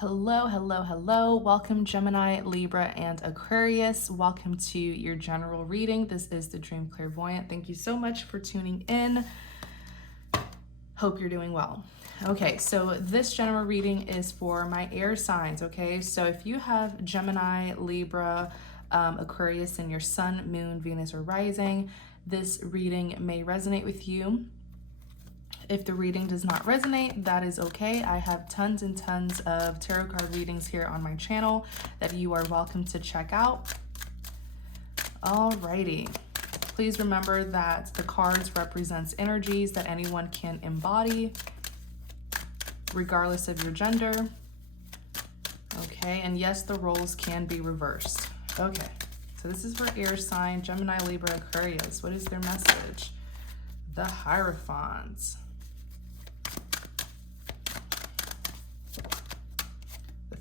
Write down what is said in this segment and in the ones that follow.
Hello, hello, hello. Welcome Gemini, Libra, and Aquarius. Welcome to your general reading. This is the Dream Clairvoyant. Thank you so much for tuning in. Hope you're doing well. Okay, so this general reading is for my air signs, okay? So if you have Gemini, Libra, Aquarius in your sun, moon, Venus, or rising, this reading may resonate with you. If the reading does not resonate, that is okay. I have tons and tons of tarot card readings here on my channel that you are welcome to check out. Alrighty. Please remember that the cards represents energies that anyone can embody, regardless of your gender. Okay, and yes, the roles can be reversed. Okay, so this is for air sign, Gemini, Libra, Aquarius. What is their message? The hierophants.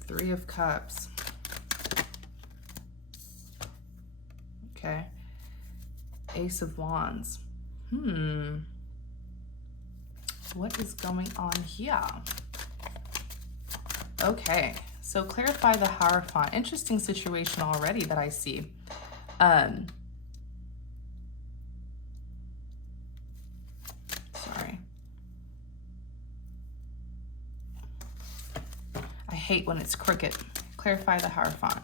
Three of Cups. Okay. Ace of Wands. What is going on here? Okay, so clarify the Hierophant. Interesting situation already that I see. Sorry. I hate when it's crooked. Clarify the Hierophant.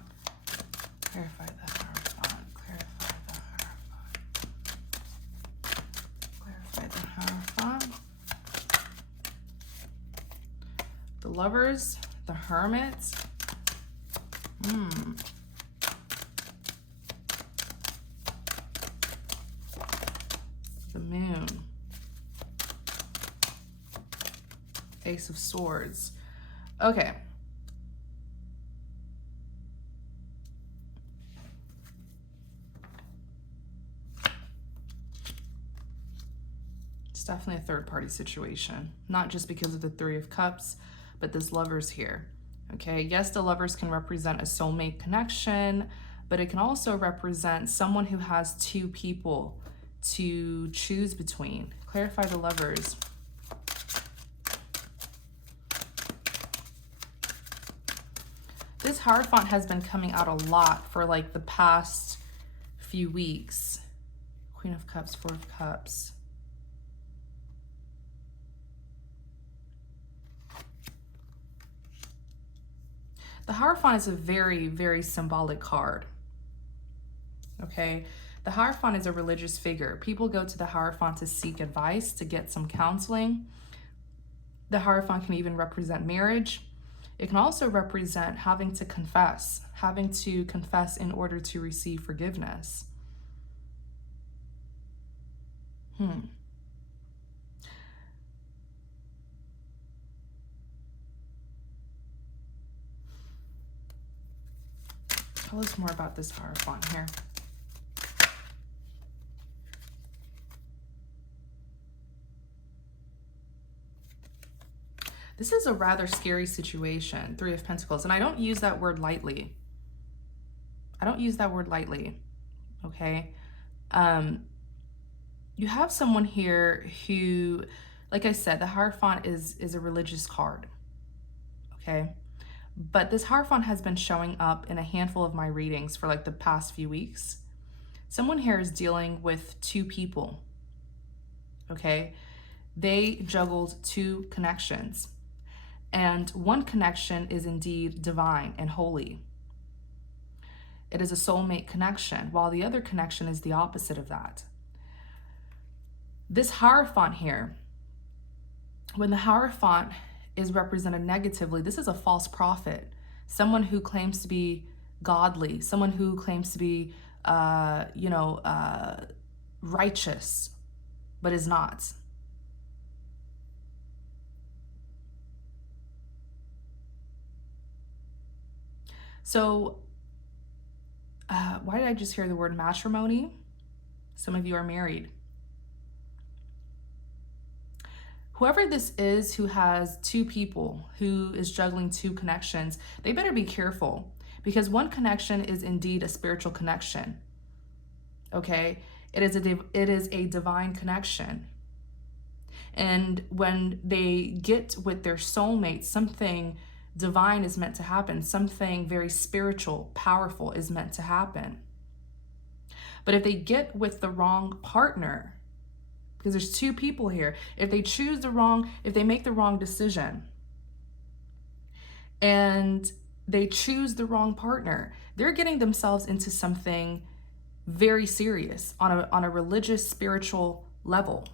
Clarify the Hierophant. Clarify the Hierophant. Clarify the Hierophant. The Lovers. The Hermit. The Moon. Ace of Swords. Okay. It's definitely a third-party situation, not just because of the Three of Cups, but this Lovers here. Okay, yes, the Lovers can represent a soulmate connection, but it can also represent someone who has two people to choose between. Clarify the Lovers. This Hierophant has been coming out a lot for like the past few weeks. Queen of Cups, Four of Cups. The Hierophant is a very, very symbolic card. Okay, the Hierophant is a religious figure. People go to the Hierophant to seek advice, to get some counseling. The Hierophant can even represent marriage. It can also represent having to confess in order to receive forgiveness. Tell us more about this Hierophant here. This is a rather scary situation, Three of Pentacles, and I don't use that word lightly. I don't use that word lightly, okay? You have someone here who, like I said, the Hierophant is a religious card, okay? But this Hierophant has been showing up in a handful of my readings for like the past few weeks. Someone here is dealing with two people, okay? They juggled two connections, and one connection is indeed divine and holy. It is a soulmate connection, while the other connection is the opposite of that. This Hierophant here, when the Hierophant is represented negatively, this is a false prophet, someone who claims to be godly, someone who claims to be, righteous, but is not. So, why did I just hear the word matrimony? Some of you are married. Whoever this is who has two people, who is juggling two connections, they better be careful, because one connection is indeed a spiritual connection. Okay? It is a divine connection. And when they get with their soulmate, something divine is meant to happen. Something very spiritual, powerful is meant to happen. But if they get with the wrong partner, because there's two people here, if they make the wrong decision and they choose the wrong partner, they're getting themselves into something very serious on a religious, spiritual level.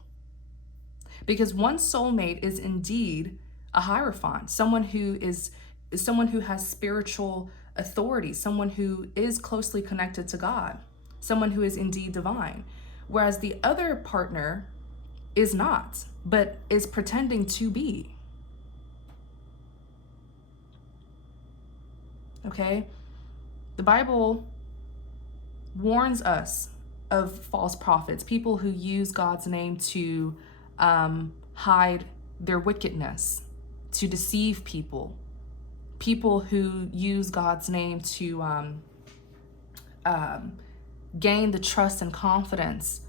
Because one soulmate is indeed a hierophant, someone who has spiritual authority, someone who is closely connected to God, someone who is indeed divine. Whereas the other partner is not, but is pretending to be. Okay? The Bible warns us of false prophets, people who use God's name to hide their wickedness, to deceive people, people who use God's name to gain the trust and confidence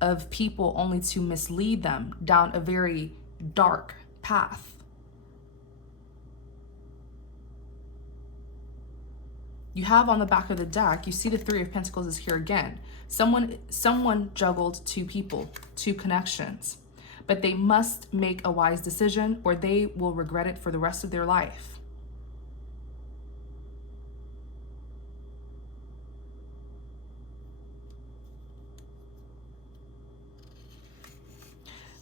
of people only to mislead them down a very dark path. You have on the back of the deck, you see the Three of Pentacles is here again. Someone juggled two people, two connections, but they must make a wise decision or they will regret it for the rest of their life.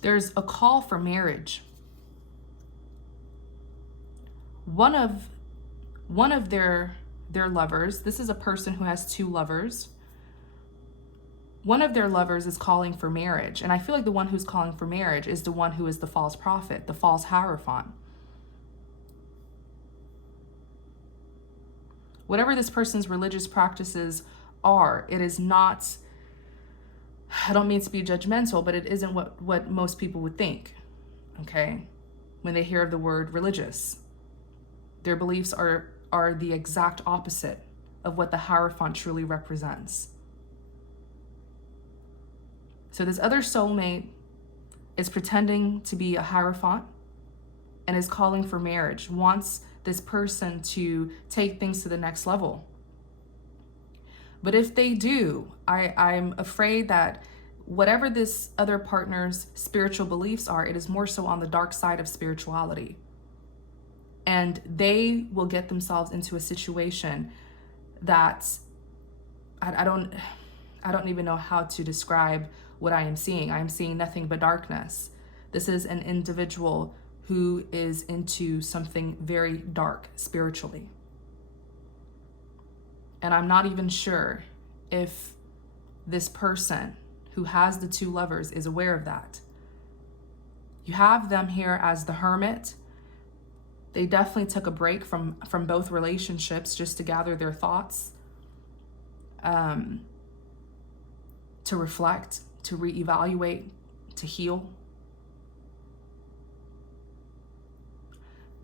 There's a call for marriage. One of their lovers, this is a person who has two lovers. One of their lovers is calling for marriage. And I feel like the one who's calling for marriage is the one who is the false prophet, the false hierophant. Whatever this person's religious practices are, it is not, I don't mean to be judgmental, but it isn't what most people would think, okay? When they hear of the word religious. Their beliefs are the exact opposite of what the hierophant truly represents. So this other soulmate is pretending to be a hierophant and is calling for marriage, wants this person to take things to the next level. But if they do, I'm afraid that whatever this other partner's spiritual beliefs are, it is more so on the dark side of spirituality. And they will get themselves into a situation that I don't even know how to describe what I am seeing. I am seeing nothing but darkness. This is an individual who is into something very dark spiritually. And I'm not even sure if this person who has the two lovers is aware of that. You have them here as the hermit. They definitely took a break from both relationships just to gather their thoughts, to reflect, to reevaluate, to heal.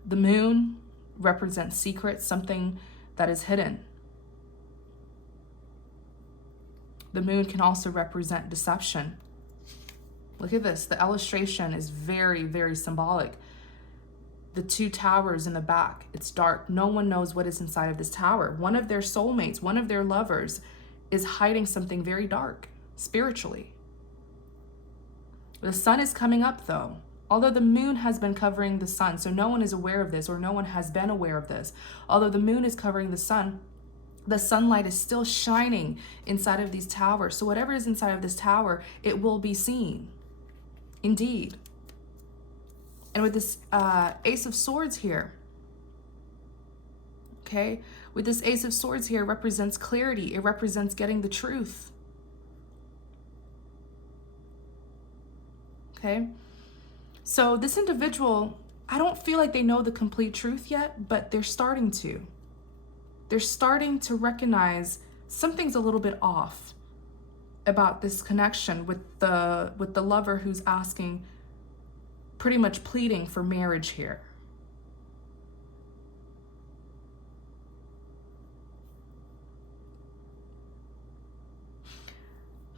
The moon represents secrets, something that is hidden. The moon can also represent deception. Look at this. The illustration is very, very symbolic. The two towers in the back, it's dark. No one knows what is inside of this tower. One of their soulmates, one of their lovers is hiding something very dark spiritually. The sun is coming up though. Although the moon has been covering the sun, so no one is aware of this, or no one has been aware of this. Although the moon is covering the sun, the sunlight is still shining inside of these towers. So whatever is inside of this tower, it will be seen. Indeed. And with this Ace of Swords here, okay? With this Ace of Swords here, it represents clarity. It represents getting the truth. Okay? So this individual, I don't feel like they know the complete truth yet, but they're starting to. They're starting to recognize something's a little bit off about this connection with the lover who's asking, pretty much pleading for marriage here.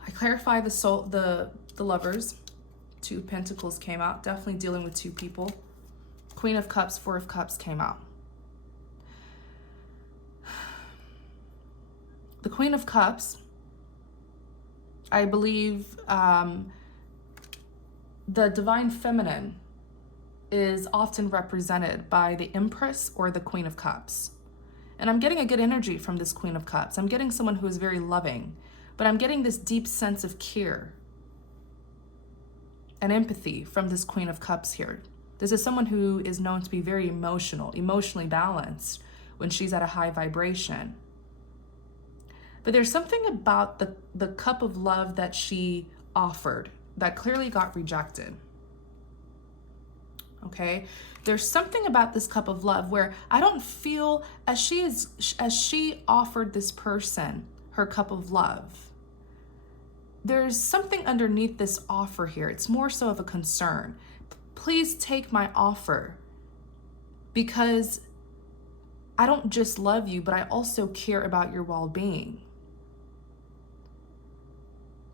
I clarify the lovers. Two of Pentacles came out, definitely dealing with two people. Queen of Cups, Four of Cups came out. the Queen of Cups, I believe the divine feminine is often represented by the Empress or the Queen of Cups. And I'm getting a good energy from this Queen of Cups. I'm getting someone who is very loving, but I'm getting this deep sense of care and empathy from this Queen of Cups here. This is someone who is known to be very emotionally balanced when she's at a high vibration. But there's something about the cup of love that she offered that clearly got rejected. Okay? There's something about this cup of love where I don't feel as she offered this person her cup of love, there's something underneath this offer here. It's more so of a concern. Please take my offer because I don't just love you, but I also care about your well-being.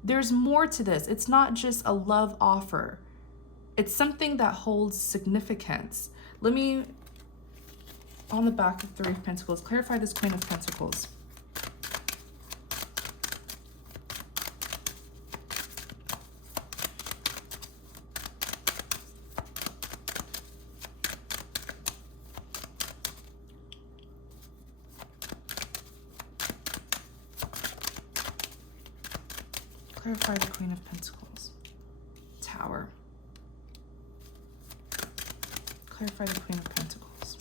There's more to this. It's not just a love offer. It's something that holds significance. Let me, on the back of Three of Pentacles, clarify this Queen of Pentacles. Clarify the Queen of Pentacles. Tower. Clarify the Queen of Pentacles.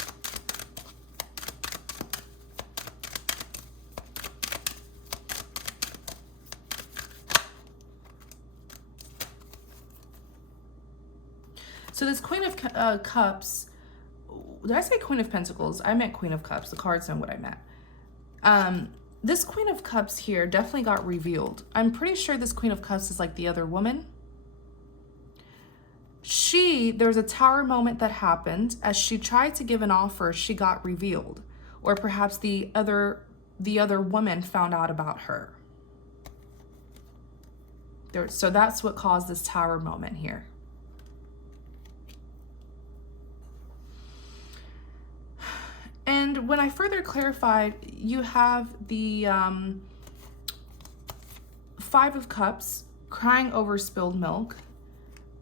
So this Queen of Cups, did I say Queen of Pentacles? I meant Queen of Cups. The cards know what I meant. This Queen of Cups here definitely got revealed. I'm pretty sure this Queen of Cups is like the other woman. There was a tower moment that happened. As she tried to give an offer, she got revealed. Or perhaps the other woman found out about her. So that's what caused this tower moment here. And when I further clarified, you have the Five of Cups, crying over spilled milk.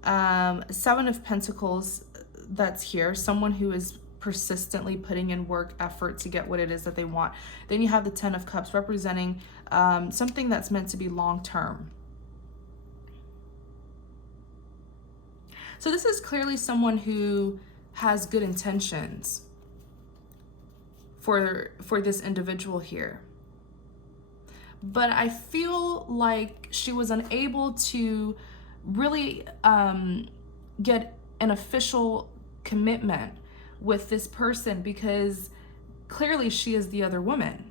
Seven of Pentacles, that's here. Someone who is persistently putting in work, effort to get what it is that they want. Then you have the Ten of Cups, representing something that's meant to be long-term. So this is clearly someone who has good intentions for this individual here. But I feel like she was unable to really get an official commitment with this person because clearly she is the other woman.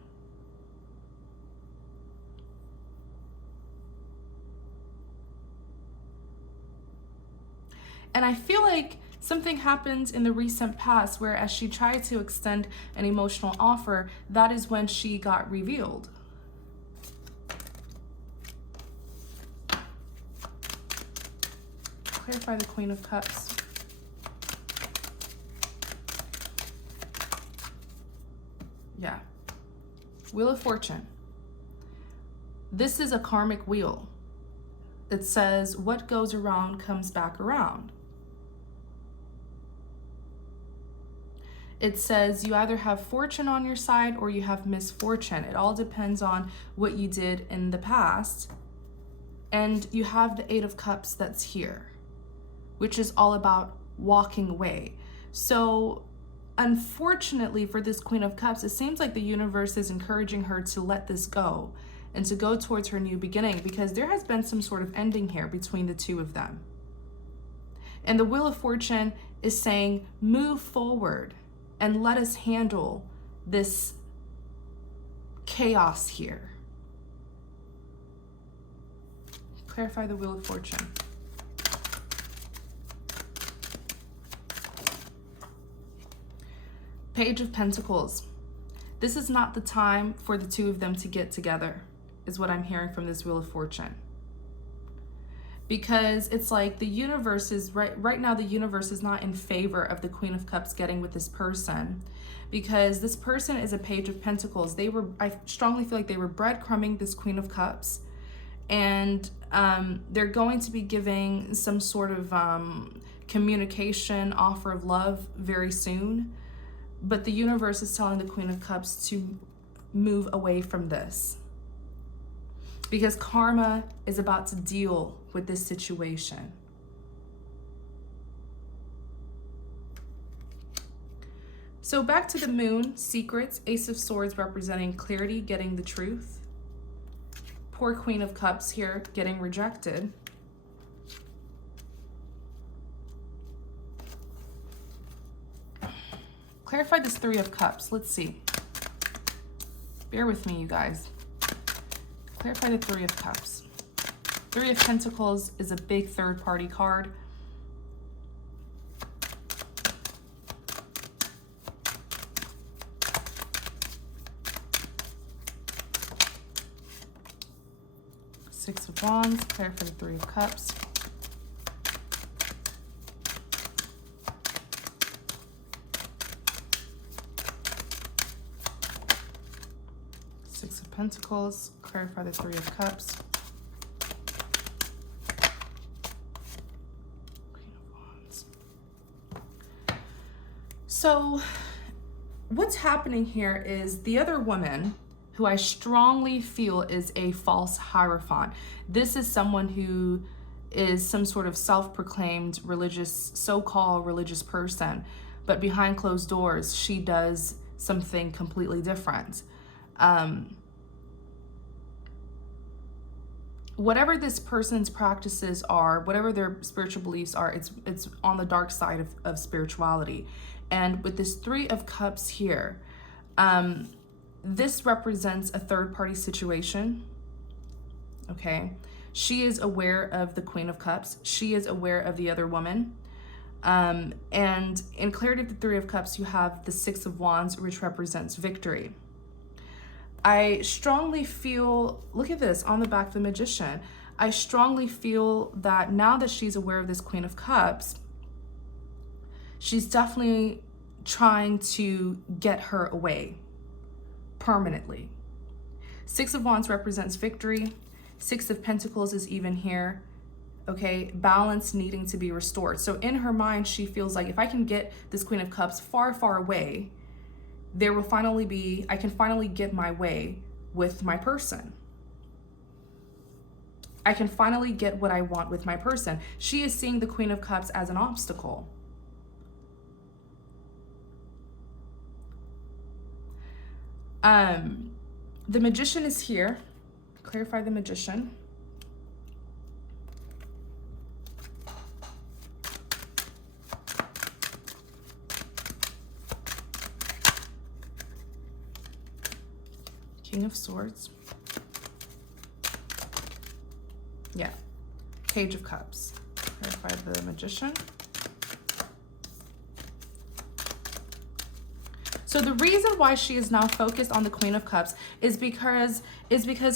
And I feel like something happened in the recent past where as she tried to extend an emotional offer, that is when she got revealed. Clarify the Queen of Cups. Yeah. Wheel of Fortune. This is a karmic wheel. It says, what goes around comes back around. It says you either have fortune on your side or you have misfortune. It all depends on what you did in the past. And you have the Eight of Cups that's here, which is all about walking away. So unfortunately for this Queen of Cups, it seems like the universe is encouraging her to let this go and to go towards her new beginning because there has been some sort of ending here between the two of them. And the Wheel of Fortune is saying, move forward and let us handle this chaos here. Clarify the Wheel of Fortune. Page of Pentacles. This is not the time for the two of them to get together, is what I'm hearing from this Wheel of Fortune. because it's like the universe is right now, the universe is not in favor of the Queen of Cups getting with this person, because this person is a Page of Pentacles. I strongly feel like they were breadcrumbing this Queen of Cups, and they're going to be giving some sort of communication, offer of love very soon. But the universe is telling the Queen of Cups to move away from this, because karma is about to deal with this situation. So back to the Moon, secrets, Ace of Swords representing clarity, getting the truth. Poor Queen of Cups here, getting rejected. Clarify this Three of Cups. Let's see. Bear with me, you guys. Clarify the Three of Cups. Three of Pentacles is a big third-party card. Six of Wands. Clarify the Three of Cups. Six of Pentacles, clarify the Three of Cups. Queen of Wands. So what's happening here is the other woman, who I strongly feel is a false hierophant. This is someone who is some sort of self-proclaimed religious, so-called religious person, but behind closed doors, she does something completely different. Whatever this person's practices are, whatever their spiritual beliefs are, it's on the dark side of spirituality. And with this Three of Cups here, this represents a third-party situation, okay? She is aware of the Queen of Cups. She is aware of the other woman. And in clarity of the Three of Cups, you have the Six of Wands, which represents victory. I strongly feel, look at this on the back of the Magician. I strongly feel that now that she's aware of this Queen of Cups, she's definitely trying to get her away permanently. Six of Wands represents victory. Six of Pentacles is even here. Okay, balance needing to be restored. So in her mind, she feels like if I can get this Queen of Cups far, far away, there will finally be, I can finally get my way with my person. I can finally get what I want with my person. She is seeing the Queen of Cups as an obstacle. The Magician is here. Clarify the Magician. King of Swords. Yeah. Page of Cups. Clarify the Magician. So the reason why she is now focused on the Queen of Cups is because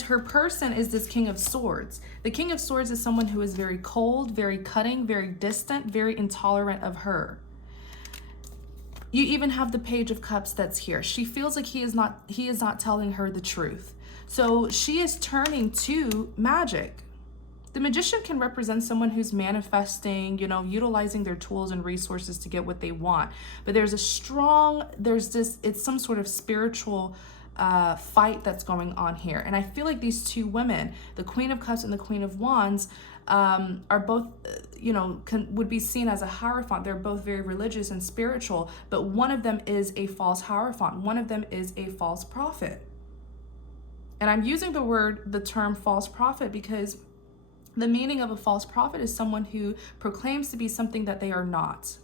her person is this King of Swords. The King of Swords is someone who is very cold, very cutting, very distant, very intolerant of her. You even have the Page of Cups that's here. She feels like he is not telling her the truth. So she is turning to magic. The Magician can represent someone who's manifesting, you know, utilizing their tools and resources to get what they want. But it's some sort of spiritual fight that's going on here. And I feel like these two women, the Queen of Cups and the Queen of Wands, are both, would be seen as a hierophant. They're both very religious and spiritual, but one of them is a false hierophant. One of them is a false prophet. And I'm using the term false prophet because the meaning of a false prophet is someone who proclaims to be something that they are not.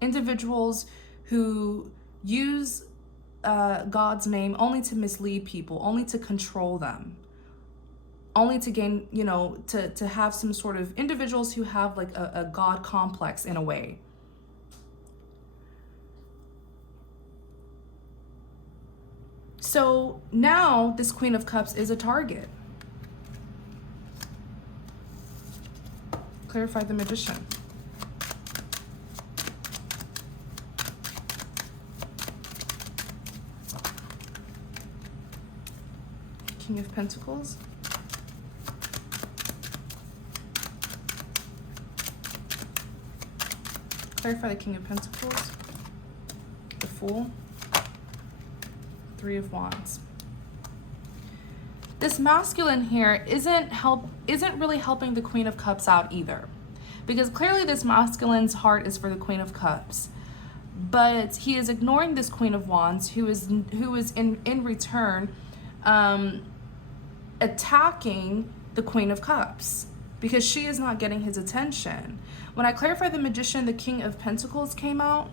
Individuals who use God's name only to mislead people, only to control them, only to gain, to have some sort of individuals who have like a God complex in a way. So now this Queen of Cups is a target. Clarify the Magician. King of Pentacles. Clarify the King of Pentacles. The Fool. Three of Wands. This masculine here isn't really helping the Queen of Cups out either. Because clearly this masculine's heart is for the Queen of Cups. But he is ignoring this Queen of Wands, who is in return attacking the Queen of Cups because she is not getting his attention. When I clarify the Magician, the King of Pentacles came out.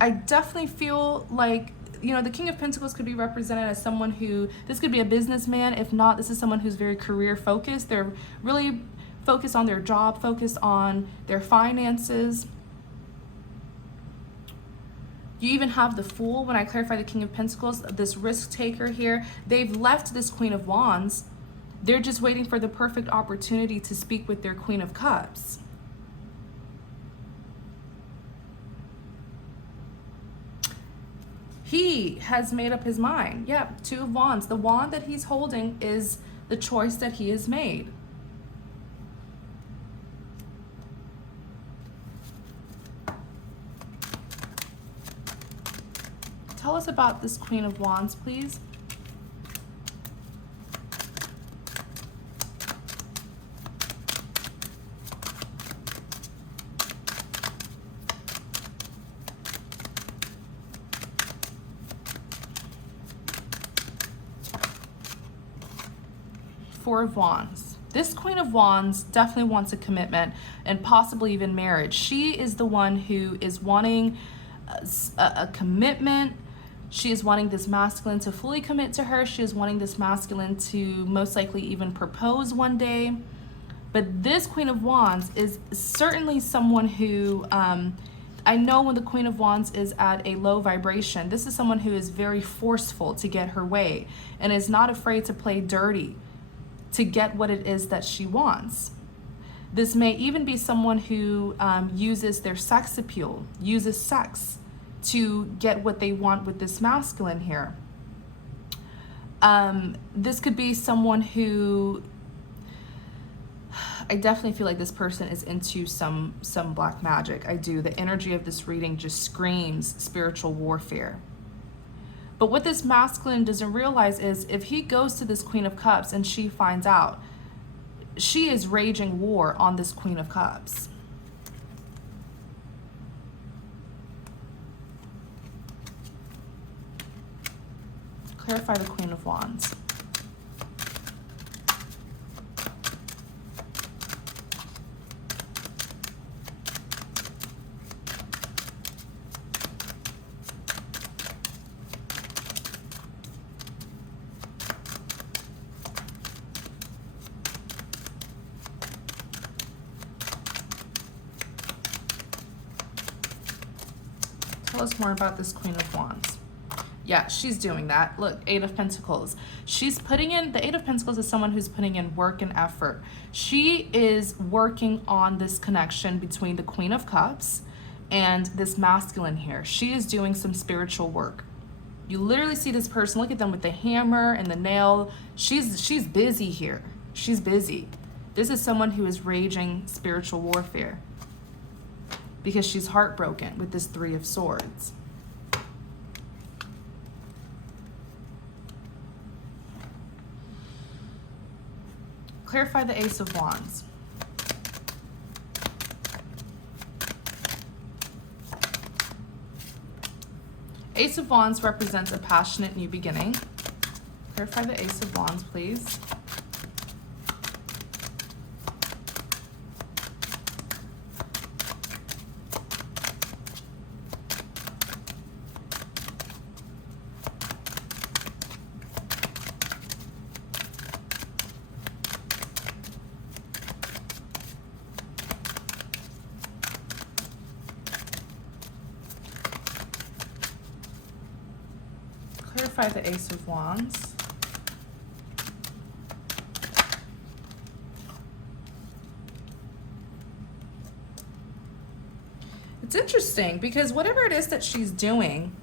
I definitely feel like, you know, the King of Pentacles could be represented as someone who, this could be a businessman. If not, this is someone who's very career focused. They're really focused on their job, focused on their finances. You even have the Fool. When I clarify the King of Pentacles, this risk taker here, they've left this Queen of Wands. They're just waiting for the perfect opportunity to speak with their Queen of Cups. He has made up his mind. Yep, Two of Wands. The wand that he's holding is the choice that he has made. Tell us about this Queen of Wands, please. Four of Wands. This Queen of Wands definitely wants a commitment and possibly even marriage. She is the one who is wanting a commitment. She is wanting this masculine to fully commit to her. She is wanting this masculine to most likely even propose one day. But this Queen of Wands is certainly someone who, I know when the Queen of Wands is at a low vibration, this is someone who is very forceful to get her way and is not afraid to play dirty to get what it is that she wants. This may even be someone who uses their sex appeal, uses sex to get what they want with this masculine here. This could be someone who, I definitely feel like this person is into some black magic. I do. The energy of this reading just screams spiritual warfare. But what this masculine doesn't realize is if he goes to this Queen of Cups and she finds out, she is raging war on this Queen of Cups. Clarify the Queen of Wands. Tell us more about this Queen of Wands. Yeah, she's doing that. Look, Eight of Pentacles. She's putting in, the Eight of Pentacles is someone who's putting in work and effort. She is working on this connection between the Queen of Cups and this masculine here. She is doing some spiritual work. You literally see this person, look at them with the hammer and the nail. She's busy here. She's busy. This is someone who is raging spiritual warfare because she's heartbroken with this Three of Swords. Clarify the Ace of Wands. Ace of Wands represents a passionate new beginning. Clarify the Ace of Wands, please. Clarify the Ace of Wands. It's interesting because whatever it is that she's doing,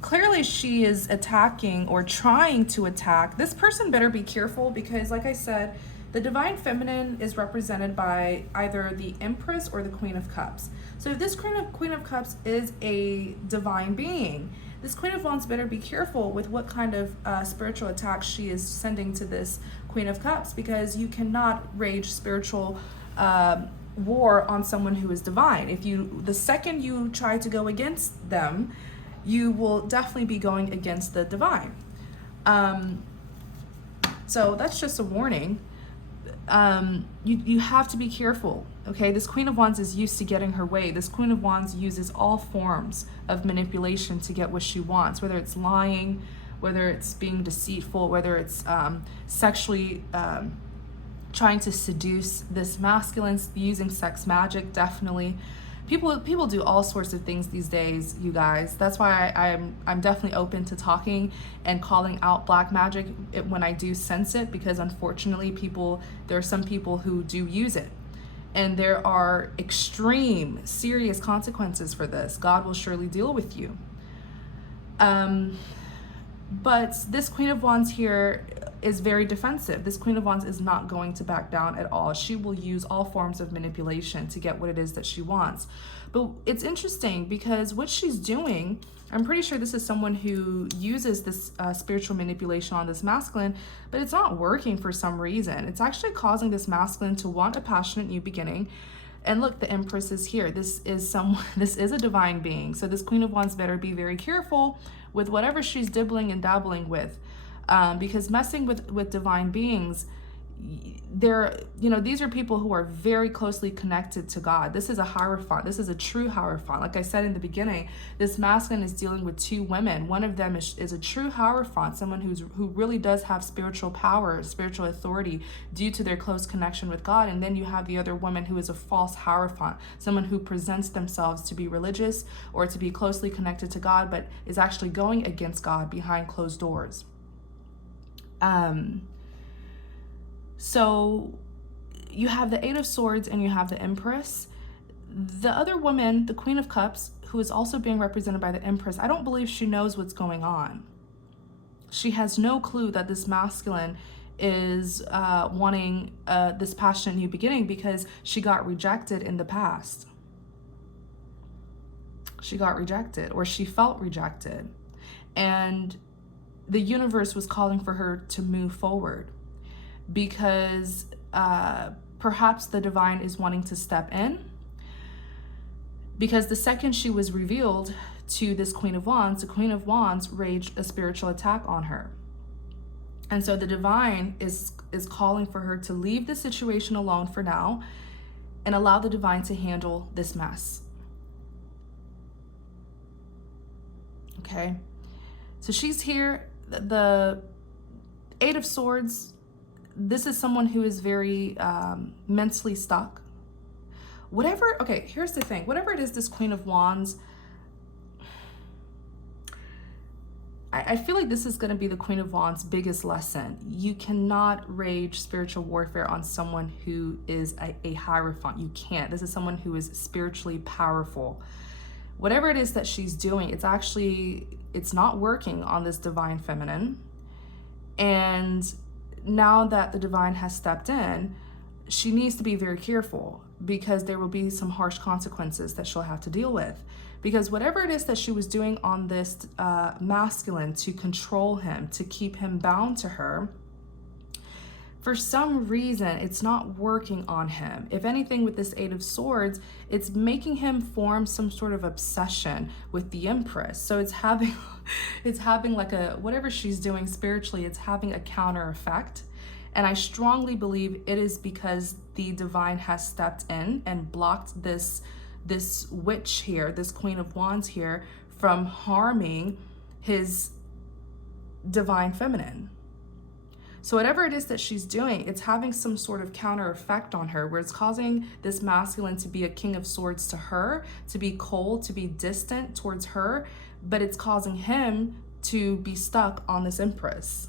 clearly she is attacking or trying to attack. This person better be careful because, like I said, the divine feminine is represented by either the Empress or the Queen of Cups. So if this Queen of Cups is a divine being, this Queen of Wands better be careful with what kind of spiritual attack she is sending to this Queen of Cups, because you cannot rage spiritual war on someone who is divine. The second you try to go against them, you will definitely be going against the divine. So that's just a warning. You have to be careful, okay? This Queen of Wands is used to getting her way. This Queen of Wands uses all forms of manipulation to get what she wants, whether it's lying, whether it's being deceitful, whether it's sexually trying to seduce this masculine, using sex magic. Definitely people do all sorts of things these days, you guys. That's why I'm definitely open to talking and calling out black magic when I do sense it, because unfortunately there are some people who do use it, and there are extreme serious consequences for this. God will surely deal with you. But this Queen of Wands here is very defensive. This Queen of Wands is not going to back down at all. She will use all forms of manipulation to get what it is that she wants. But it's interesting because what she's doing, I'm pretty sure this is someone who uses this spiritual manipulation on this masculine, but it's not working for some reason. It's actually causing this masculine to want a passionate new beginning. And look, the Empress is here. This is a divine being. So this Queen of Wands better be very careful with whatever she's dibbling and dabbling with, because messing with divine beings, these are people who are very closely connected to God. This is a hierophant. This is a true hierophant. Like I said in the beginning, this masculine is dealing with two women. One of them is a true hierophant, someone who really does have spiritual power, spiritual authority due to their close connection with God. And then you have the other woman who is a false hierophant, someone who presents themselves to be religious or to be closely connected to God, but is actually going against God behind closed doors. So you have the Eight of Swords and you have the Empress. The other woman, the Queen of Cups, who is also being represented by the Empress, I don't believe she knows what's going on. She has no clue that this masculine is wanting this passionate new beginning, because she got rejected in the past. She got rejected, or she felt rejected. And the universe was calling for her to move forward, because perhaps the divine is wanting to step in, because the second she was revealed to this Queen of Wands, the Queen of Wands raged a spiritual attack on her. And so the divine is calling for her to leave the situation alone for now and allow the divine to handle this mess. Okay, so she's here. The Eight of Swords, this is someone who is very mentally stuck. Okay, here's the thing. Whatever it is, this Queen of Wands, I feel like this is going to be the Queen of Wands' biggest lesson. You cannot rage spiritual warfare on someone who is a hierophant. You can't. This is someone who is spiritually powerful. Whatever it is that she's doing, it's not working on this divine feminine. And now that the divine has stepped in, she needs to be very careful, because there will be some harsh consequences that she'll have to deal with. Because whatever it is that she was doing on this masculine to control him, to keep him bound to her, for some reason, it's not working on him. If anything, with this Eight of Swords, it's making him form some sort of obsession with the Empress. So it's having like whatever she's doing spiritually, it's having a counter effect. And I strongly believe it is because the divine has stepped in and blocked this witch here, this Queen of Wands here, from harming his divine feminine. So whatever it is that she's doing, it's having some sort of counter effect on her, where it's causing this masculine to be a King of Swords to her, to be cold, to be distant towards her, but it's causing him to be stuck on this Empress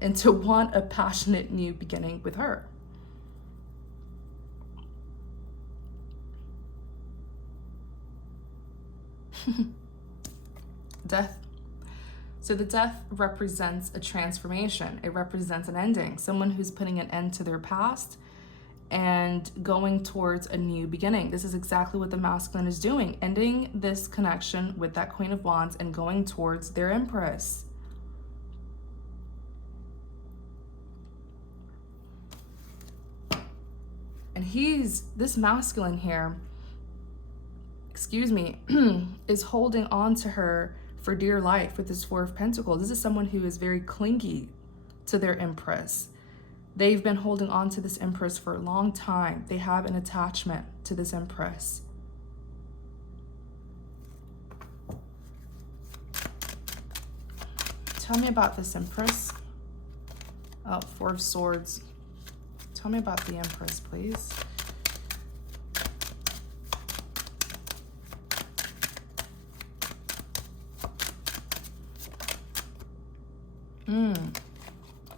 and to want a passionate new beginning with her. Death. So the death represents a transformation. It represents an ending. Someone who's putting an end to their past and going towards a new beginning. This is exactly what the masculine is doing, ending this connection with that Queen of Wands and going towards their Empress. And this masculine here, excuse me, is holding on to her for dear life with this Four of Pentacles. This is someone who is very clingy to their Empress. They've been holding on to this Empress for a long time. They have an attachment to this Empress. Tell me about this Empress. Oh, Four of Swords. Tell me about the Empress, please.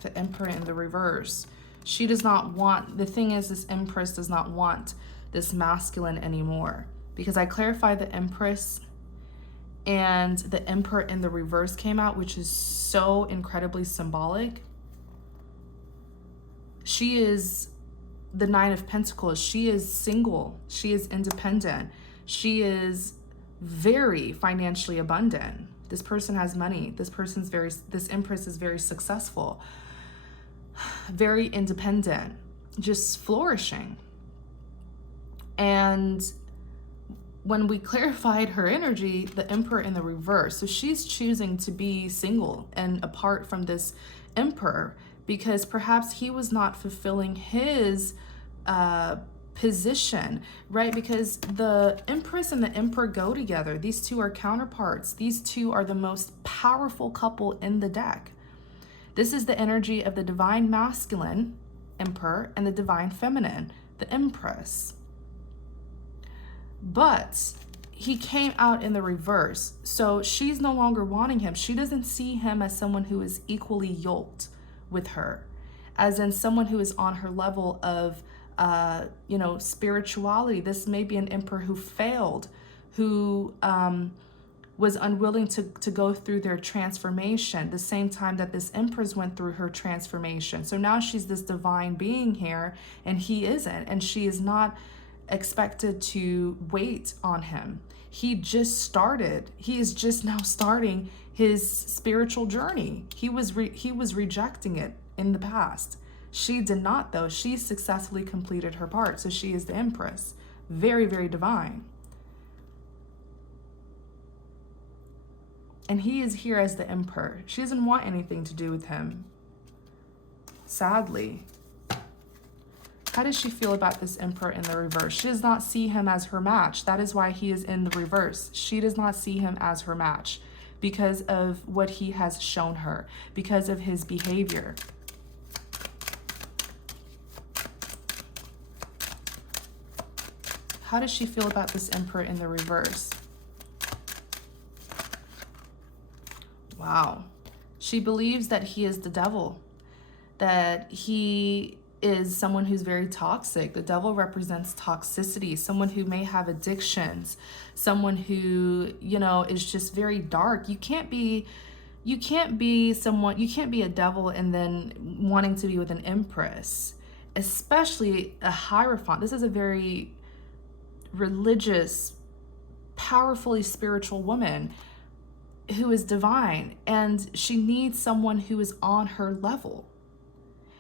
The Emperor in the reverse. She does not want, the thing is, this Empress does not want this masculine anymore. Because I clarified the Empress and the Emperor in the reverse came out, which is so incredibly symbolic. She is the Nine of Pentacles. She is single. She is independent. She is very financially abundant. This person has money. This Empress is very successful, very independent, just flourishing. And when we clarified her energy, the Emperor in the reverse, so she's choosing to be single and apart from this Emperor because perhaps he was not fulfilling his position, right? Because the Empress and the Emperor go together. These two are counterparts. These two are the most powerful couple in the deck. This is the energy of the divine masculine, Emperor, and the divine feminine, the Empress. But he came out in the reverse. So she's no longer wanting him. She doesn't see him as someone who is equally yoked with her, as in someone who is on her level of spirituality. This may be an Emperor who failed, who was unwilling to go through their transformation the same time that this Empress went through her transformation. So now she's this divine being here and he isn't, and she is not expected to wait on him. He is just now starting his spiritual journey. He was rejecting it in the past. She did not, though. She successfully completed her part. So she is the Empress. Very, very divine. And he is here as the Emperor. She doesn't want anything to do with him. Sadly. How does she feel about this Emperor in the reverse? She does not see him as her match. That is why he is in the reverse. She does not see him as her match because of what he has shown her, because of his behavior. How does she feel about this Emperor in the reverse? Wow. She believes that he is the devil, that he is someone who's very toxic. The devil represents toxicity, someone who may have addictions, someone who, is just very dark. You can't be a devil and then wanting to be with an Empress, especially a hierophant. This is a very religious, powerfully spiritual woman who is divine, and she needs someone who is on her level.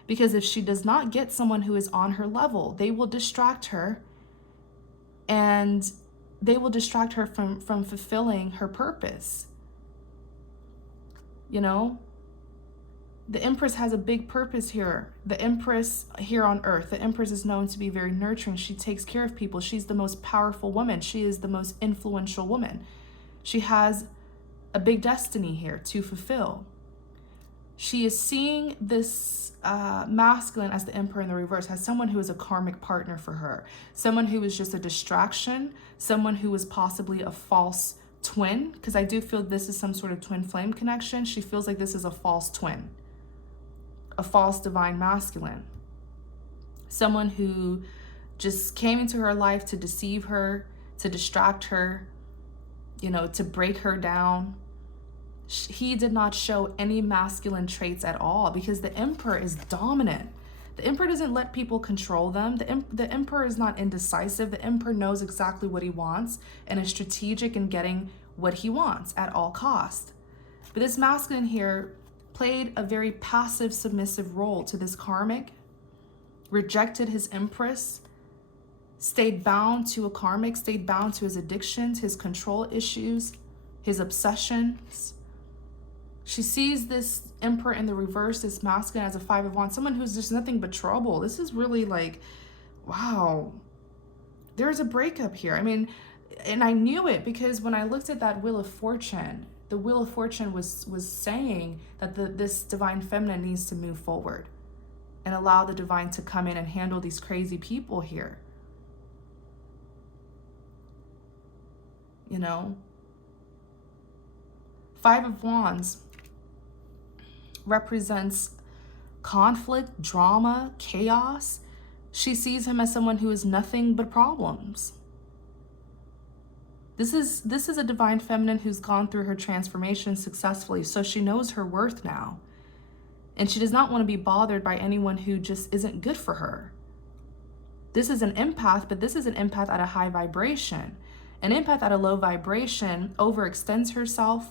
Because if she does not get someone who is on her level, they will distract her, and they will distract her from fulfilling her purpose. The Empress has a big purpose here. The Empress here on Earth, the Empress is known to be very nurturing. She takes care of people. She's the most powerful woman. She is the most influential woman. She has a big destiny here to fulfill. She is seeing this masculine as the Emperor in the reverse, as someone who is a karmic partner for her, someone who is just a distraction, someone who is possibly a false twin, because I do feel this is some sort of twin flame connection. She feels like this is a false twin, a false divine masculine, someone who just came into her life to deceive her, to distract her, to break her down. He did not show any masculine traits at all, because the Emperor is dominant. The Emperor doesn't let people control them. The Emperor is not indecisive. The Emperor knows exactly what he wants and is strategic in getting what he wants at all cost. But this masculine here played a very passive, submissive role to this Karmic, rejected his Empress, stayed bound to a Karmic, stayed bound to his addictions, his control issues, his obsessions. She sees this Emperor in the reverse, this masculine, as a Five of Wands, someone who's just nothing but trouble. This is really like, wow, there's a breakup here. I mean, and I knew it because when I looked at that Wheel of Fortune, the Wheel of Fortune was saying that this divine feminine needs to move forward and allow the divine to come in and handle these crazy people here. Five of Wands represents conflict, drama, chaos. She sees him as someone who is nothing but problems. This is a divine feminine who's gone through her transformation successfully, so she knows her worth now. And she does not want to be bothered by anyone who just isn't good for her. This is an empath, but this is an empath at a high vibration. An empath at a low vibration overextends herself,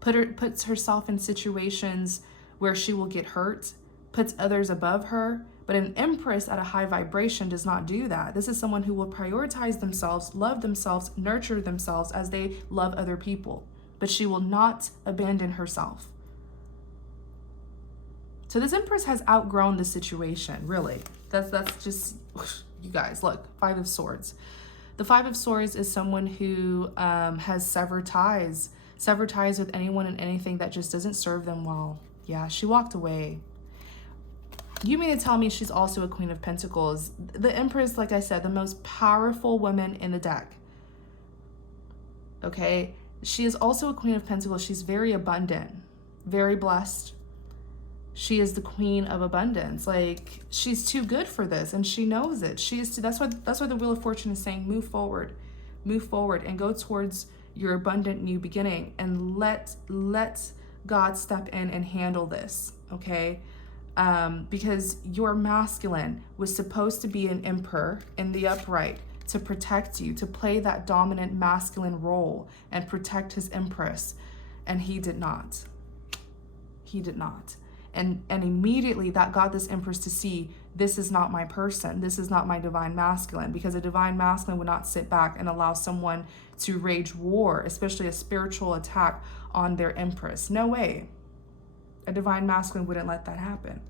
puts herself in situations where she will get hurt, puts others above her. But an Empress at a high vibration does not do that. This is someone who will prioritize themselves, love themselves, nurture themselves as they love other people. But she will not abandon herself. So this Empress has outgrown the situation, really. That's just, you guys, look, Five of Swords. The Five of Swords is someone who has severed ties with anyone and anything that just doesn't serve them well. Yeah, she walked away. You mean to tell me she's also a Queen of Pentacles? The Empress, like I said, the most powerful woman in the deck. Okay? She is also a Queen of Pentacles. She's very abundant, very blessed. She is the Queen of Abundance. Like, she's too good for this, and she knows it. She is. That's why the Wheel of Fortune is saying, move forward, and go towards your abundant new beginning, and let God step in and handle this. Okay. Because your masculine was supposed to be an Emperor in the upright to protect you, to play that dominant masculine role and protect his Empress. And he did not. He did not. And immediately that got this Empress to see, this is not my person. This is not my divine masculine, because a divine masculine would not sit back and allow someone to wage war, especially a spiritual attack on their Empress. No way. A divine masculine wouldn't let that happen.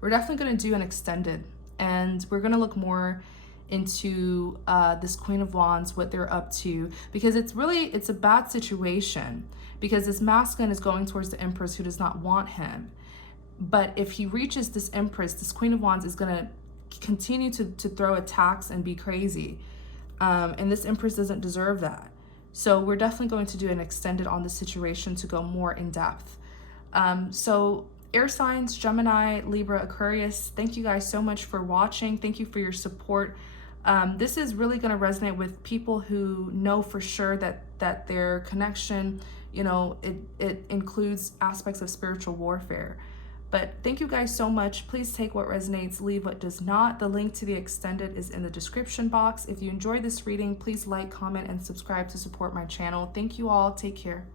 We're definitely going to do an extended, and we're going to look more into this Queen of Wands, what they're up to, because it's a bad situation, because this masculine is going towards the Empress who does not want him. But if he reaches this Empress, this Queen of Wands is going to continue to throw attacks and be crazy. And this Empress doesn't deserve that. So we're definitely going to do an extended on the situation to go more in depth. So air signs, Gemini, Libra, Aquarius, thank you guys so much for watching. Thank you for your support. This is really going to resonate with people who know for sure that their connection, it includes aspects of spiritual warfare. But thank you guys so much. Please take what resonates, leave what does not. The link to the extended is in the description box. If you enjoyed this reading, please like, comment, and subscribe to support my channel. Thank you all. Take care.